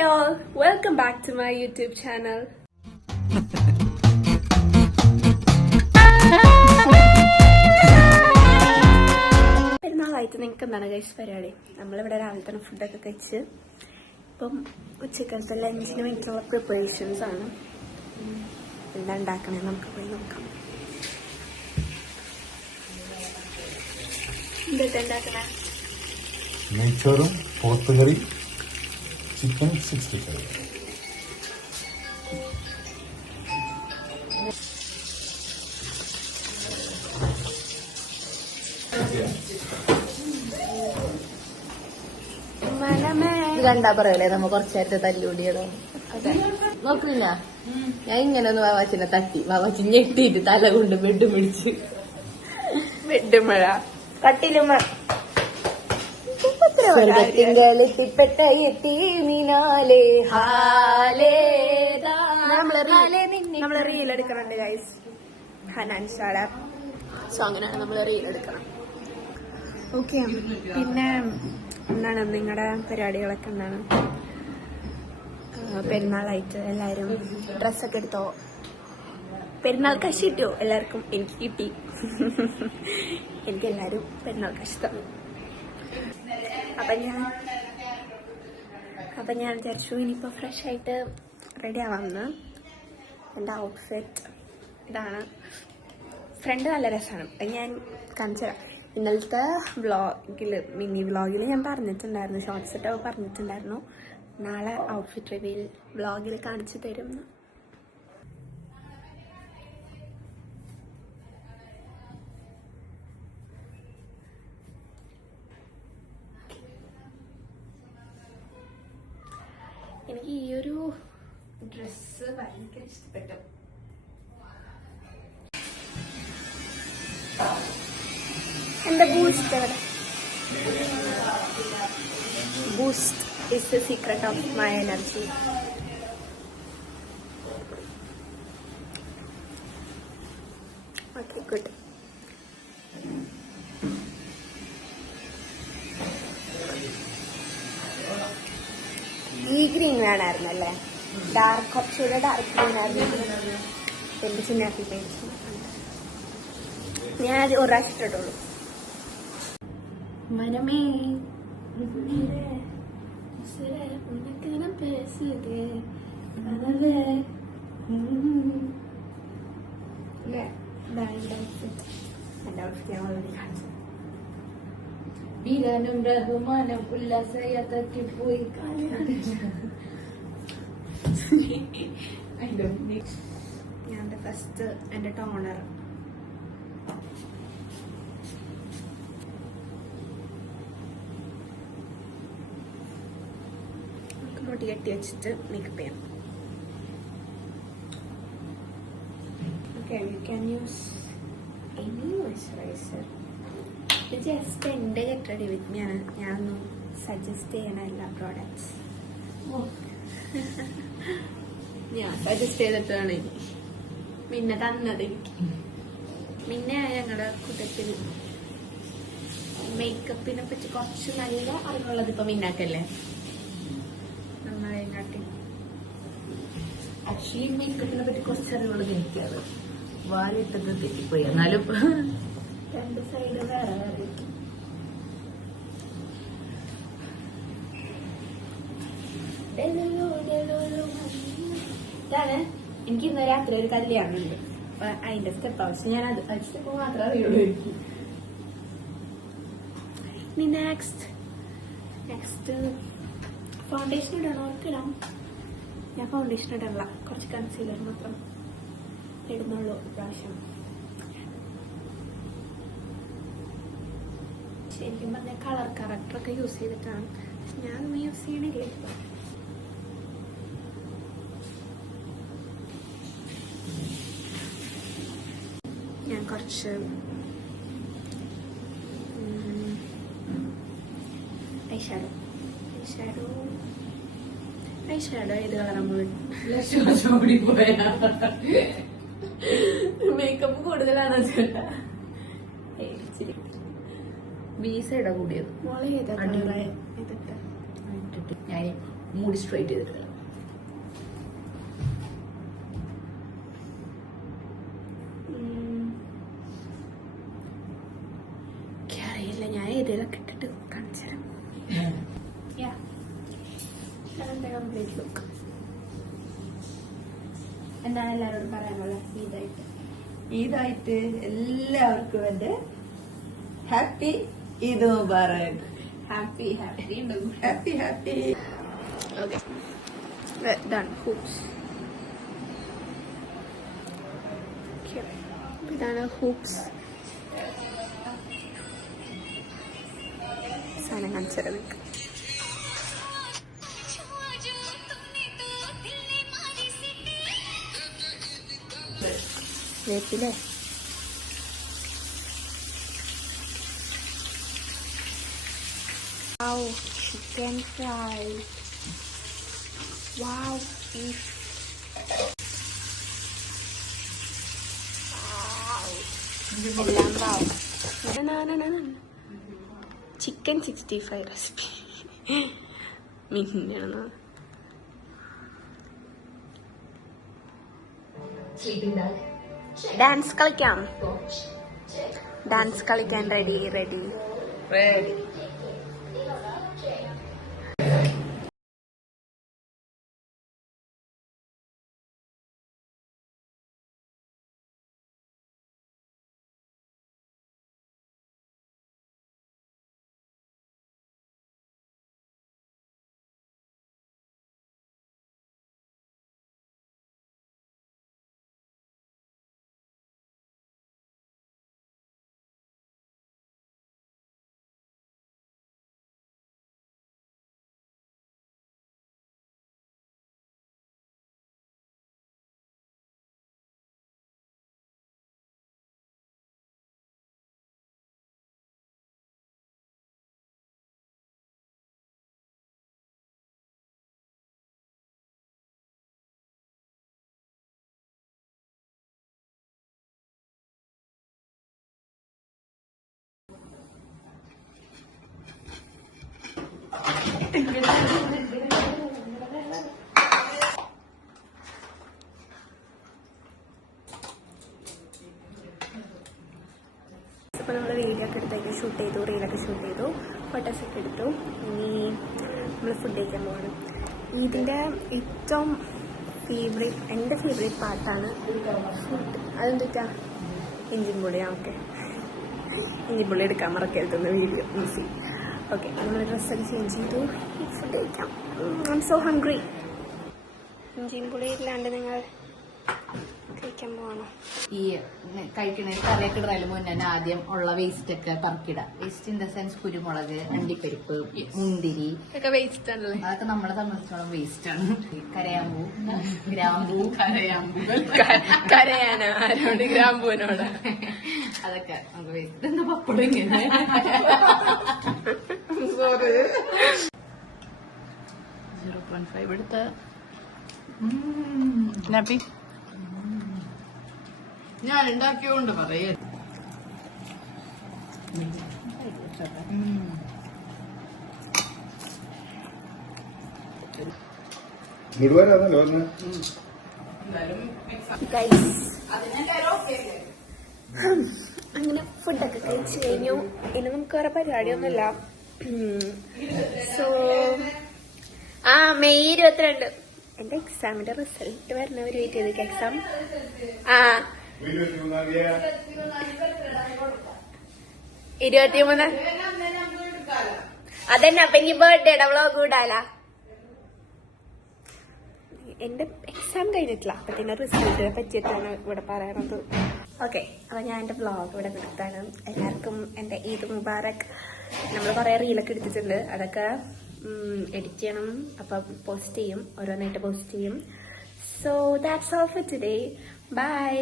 Hi all, welcome back to my YouTube channel. പെരുന്നാളായിട്ട് നിങ്ങൾക്ക് എന്താണ് കഴിച്ച് പരിപാടി? നമ്മളിവിടെ രാവിലെ തന്നെ ഫുഡൊക്കെ കഴിച്ച് ഇപ്പം ഉച്ചക്കലത്തെ ലഞ്ചിന് വേണ്ടിയിട്ടുള്ള പ്രിപ്പറേഷൻസ് ആണ്. എന്താ ഉണ്ടാക്കണേ നമുക്ക് പോയി നോക്കാം. എന്തൊക്കെ ഉണ്ടാക്കണേ? നെയ്ച്ചോറും പോത്തുകറി, ചിക്കൻ 65. ഇത് കണ്ടാ പറയല്ലേ നമ്മ കുറച്ചേരത്തെ തല്ലുകൂടിയതോ? നോക്കില്ല, ഞാൻ ഇങ്ങനെ ഒന്ന് വാവാച്ചിനെ തട്ടി, വാവാച്ചി ഞെട്ടിയിട്ട് തല കൊണ്ട് ബെഡ് പിടിച്ച് വെട്ടുമഴ കട്ടിലുമ സ്വർഗത്തിങ്കെത്തിപ്പെട്ട എത്തി മീനാലേ നമ്മള് റീൽ എടുക്കണുണ്ട് ഗൈസ്. ഹനാൻഷാടെ സോങ്ങിനാണ് നമ്മള് റീൽ എടുക്കണം. ഓക്കെ, പിന്നെ എന്താണ് നിങ്ങളുടെ പരിപാടികളൊക്കെ? എന്താണ് പെരുന്നാളായിട്ട് എല്ലാവരും ഡ്രസ്സൊക്കെ എടുത്തോ? പെരുന്നാൾ കാശ് കിട്ടിയോ എല്ലാവർക്കും? എനിക്ക് കിട്ടി. എനിക്ക് എല്ലാവരും പെരുന്നാൾ കാശ് തന്നു. അപ്പം ഞാൻ വിചാരിച്ചു ഇനിയിപ്പോൾ ഫ്രഷ് ആയിട്ട് റെഡി ആവാമെന്ന്. എൻ്റെ ഔട്ട്ഫിറ്റ് ഇതാണ്. ഫ്രണ്ട് നല്ല രസമാണ്, അത് ഞാൻ കാണിച്ചു തരാം. ഇന്നലത്തെ മിനി വ്ളോഗിൽ ഞാൻ പറഞ്ഞിട്ടുണ്ടായിരുന്നു, ഷോർട്സ് ഇട്ടൊക്കെ പറഞ്ഞിട്ടുണ്ടായിരുന്നു. നാളെ ഔട്ട്ഫിറ്റ് റിവീൽ വ്ളോഗിൽ കാണിച്ചു തരും. എനിക്ക് ഈ ഒരു ഡ്രസ്സ് ഭയങ്കര ഇഷ്ടപ്പെട്ടു. എന്താ ബൂസ്റ്റ് അവിടെ? Boost is the secret of my energy. Okay, good. ഈ ഗ്രീൻ വേണമായിരുന്നല്ലേ? കുറച്ചുകൂടെ ഡാർക്ക് ഗ്രീൻ ആയിരുന്നു. എന്റെ ചിന്നാക്കി കഴിച്ചു. ഞാൻ അത് ഒരു പ്രാവശ്യം ഇട്ടിട്ടുള്ളൂ. മനമേ ബീരാനും റഹ്മാനും ഉല്ലാസയാത്രയ്ക്ക് പോയി. ഞാൻ ഫസ്റ്റ് എന്റെ ടോണർ മുടി കെട്ടി വെച്ചിട്ട് മേക്കപ്പ് ചെയ്യാം. Okay, you can use any moisturizer. ഇത് ജസ്റ്റ് എൻ്റെ ഗെറ്റ് റെഡി വിത്ത് മീ ആണ്. ഞാനൊന്നും സജസ്റ്റ് ചെയ്യണ എല്ലാ പ്രോഡക്ട്സ് ഞാൻ സജസ്റ്റ് ചെയ്തിട്ടാണ് പിന്നെ തന്നത് എനിക്ക്. പിന്നെ ഞങ്ങളുടെ കൂട്ടത്തിൽ മേക്കപ്പിനെ പറ്റി കുറച്ച് നല്ല അറിവുള്ളത് ഇപ്പൊ മിന്നാക്കല്ലേ. ആക്ച്വലി മേക്കപ്പിനെ പറ്റി കുറച്ച് അറിവുള്ളത് എനിക്കത് വാലിട്ടത് തെറ്റിപ്പോയി. എന്നാലും രണ്ട് സൈഡ് വേറെ വേറെ. ഇതാണ് എനിക്ക് ഇന്ന് രാത്രി ഒരു കല്യാണം ഉണ്ട്. അപ്പൊ അതിന്റെ സ്റ്റെപ്പ് ആവശ്യം ഞാൻ അത് സ്റ്റെപ്പ് മാത്രമേ അറിയുള്ളൂ എനിക്ക്. ഇനി നെക്സ്റ്റ് ഫൗണ്ടേഷൻ ഇടണോ? ഇടാം. ഞാൻ ഫൗണ്ടേഷൻ ഇടല്ല, കുറച്ച് കൺസീലർ മാത്രം ഇടുന്നുള്ളൂ ഇപ്രാവശ്യം. ശരിക്കും പറഞ്ഞ കളർ കറക്റ്ററൊക്കെ യൂസ് ചെയ്തിട്ടാണ്. ഞാനൊന്നും യൂസ് ചെയ്യണില്ലേ. ഞാൻ കുറച്ച് ഐഷാഡോ ഏത് കളറാണ്? മേക്കപ്പ് കൂടുതലാണ് ചേട്ടാ. ബി സൈഡാ കൂടിയത്. മോളെ ഏതാ കളറ്? ഇതൊക്കെ ഞാൻ മൂടി സ്ട്രൈറ്റ് ചെയ്തിട്ടില്ല. അറിയില്ല, ഞാൻ ഏതെങ്കിലുമൊക്കെ ഇട്ടിട്ട് കാണിച്ചു തരാം. Complete look. എന്താണ് എല്ലാവരോടും പറയാനുള്ളത് ഈദായിട്ട് എല്ലാവർക്കും എന്റെ happy Eid Mubarak. Happy happy happy happy. Okay, ഇതാണ് ഹൂപ്സ്. ഇതാണ് ഹൂപ്സ്. സാധനം കാണിച്ചത് നിങ്ങൾക്ക്. വേപ്പില്ലേ? Wow, chicken fry. Wow, beef. Wow. എല്ലാം wow. Chicken 65 recipe. മിന്നാണ്. ഡാൻസ് കളിക്കാം. ഡാൻസ് കളിക്കാൻ റെഡി. റെഡി. അപ്പോൾ നമ്മൾ വീഡിയോ ഒക്കെ എടുത്തേക്ക് ഷൂട്ട് ചെയ്തു, റീലൊക്കെ ഷൂട്ട് ചെയ്തു, ഫോട്ടോസൊക്കെ എടുത്തു. ഇനി നമ്മൾ ഫുഡ് കഴിക്കാൻ പോകണം. ഇതിൻ്റെ ഏറ്റവും എൻ്റെ ഫേവറേറ്റ് പാർട്ടാണ് ഫുഡ്. അതെന്താ ഇഞ്ചിൻ പൊടി. ഓക്കെ, ഇഞ്ചിൻ പൊടി എടുക്കാൻ മറക്കരുതെന്ന് വീഡിയോ ഈസി. ഓക്കെ, നമ്മൾ ഡ്രസ്സൊക്കെ ചേഞ്ച് ചെയ്തു, ഫുഡ് കഴിക്കാം. I M so hungry. Engine പൊടി ഇല്ലാണ്ട് നിങ്ങൾ കഴിക്കാൻ പോകണം. ഈ കഴിക്കണ കറിയൊക്കെ ഇടുന്നതിന് മുന്നേ ആദ്യം ഉള്ള വേസ്റ്റ് ഒക്കെ പറക്കിടാം. വേസ്റ്റ് ഇൻ ദ സെൻസ് കുരുമുളക്, അണ്ടിപ്പരിപ്പ്, മുന്തിരി ഇതൊക്കെ വേസ്റ്റ് ആണല്ലേ? അതൊക്കെ നമ്മളെ സംബന്ധിച്ചോളം വേസ്റ്റ് ആണ്. കരയാമ്പൂ, ഗ്രാമ്പൂ, കരയാനോ ആരോട്? ഗ്രാമ്പൂവിനോട്. അതൊക്കെ നമുക്ക് വേസ്റ്റ്. എന്താ പപ്പടം ഇങ്ങനെ 0.5 എടുത്ത് ഞാൻ ഉണ്ടാക്കിയോണ്ട് പറയേ. അങ്ങനെ ഫുഡൊക്കെ കഴിച്ചു കഴിഞ്ഞു. ഇനി നമുക്ക് വേറെ പരിപാടിയൊന്നുമില്ല. സോ മെയ് 22 എന്റെ എക്സാമിന്റെ റിസൾട്ട് വരുന്നവർ വെയിറ്റ് ചെയ്തേക്ക്. എക്സാം 23 അതന്നെ. അപ്പൊ ഇനി ബർത്ത്ഡേയുടെ വ്ളോഗ് കൂടാല. എന്റെ എക്സാം കഴിഞ്ഞിട്ടില്ല, അപ്പൊ പിന്നെ റിസൾട്ടിനെ പറ്റിയിട്ടാണ് ഇവിടെ പറയണത്. ഓക്കെ, അപ്പൊ ഞാൻ എന്റെ വ്ളോഗ് ഇവിടെ നിർത്താനും. എല്ലാവർക്കും എന്റെ ഈദ് മുബാറക്. നമ്മൾ കുറെ റീലൊക്കെ എടുത്തിട്ടുണ്ട്, അതൊക്കെ എഡിറ്റ് ചെയ്യണം. അപ്പൊ പോസ്റ്റ് ചെയ്യും, ഓരോന്നായിട്ട് പോസ്റ്റ് ചെയ്യും. So that's all for today. By.